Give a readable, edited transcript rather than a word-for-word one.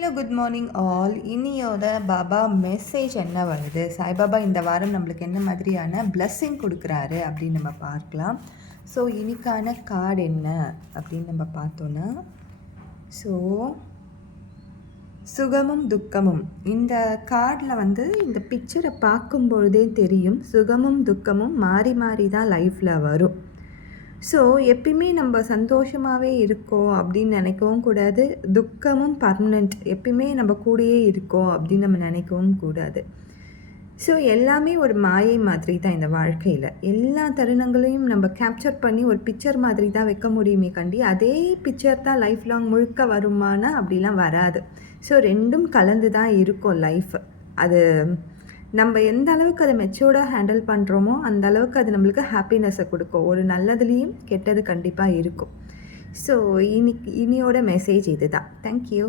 Hello good morning all. இனியோட Baba message என்ன வருது, சாய்பாபா இந்த வாரம் நம்மளுக்கு என்ன மாதிரியான பிளஸ்ஸிங் கொடுக்குறாரு அப்படின்னு நம்ம பார்க்கலாம். ஸோ இன்னைக்கான கார்டு என்ன அப்படின்னு நம்ம பார்த்தோன்னா, ஸோ சுகமும் துக்கமும். இந்த கார்டில் இந்த பிக்சரை பார்க்கும்பொழுதே தெரியும், சுகமும் துக்கமும் மாறி மாறி தான் லைஃப்பில் வரும். ஸோ எப்பயுமே நம்ம சந்தோஷமாகவே இருக்கோம் அப்படின்னு நினைக்கவும் கூடாது, துக்கமும் பர்மனெண்ட் எப்பயுமே நம்ம கூடயே இருக்கோம் அப்படின்னு நம்ம நினைக்கவும் கூடாது. ஸோ எல்லாமே ஒரு மாயை மாதிரி தான் இந்த வாழ்க்கையில். எல்லா தருணங்களையும் நம்ம கேப்சர் பண்ணி ஒரு பிக்சர் மாதிரி தான் வைக்க முடியுமே கண்டி, அதே பிக்சர் தான் லைஃப் லாங் முழுக்க வருமானா அப்படிலாம் வராது. ஸோ ரெண்டும் கலந்து தான் இருக்கும் லைஃப். அது நம்ம எந்த அளவுக்கு அதை மெச்சூர்டாக ஹேண்டில் பண்ணுறோமோ அந்த அளவுக்கு அது நம்மளுக்கு ஹாப்பினஸை கொடுக்கும். ஒரு நல்லதுலேயும் கெட்டது கண்டிப்பாக இருக்கும். ஸோ இனியோட மெசேஜ் இது தான். தேங்க்யூ.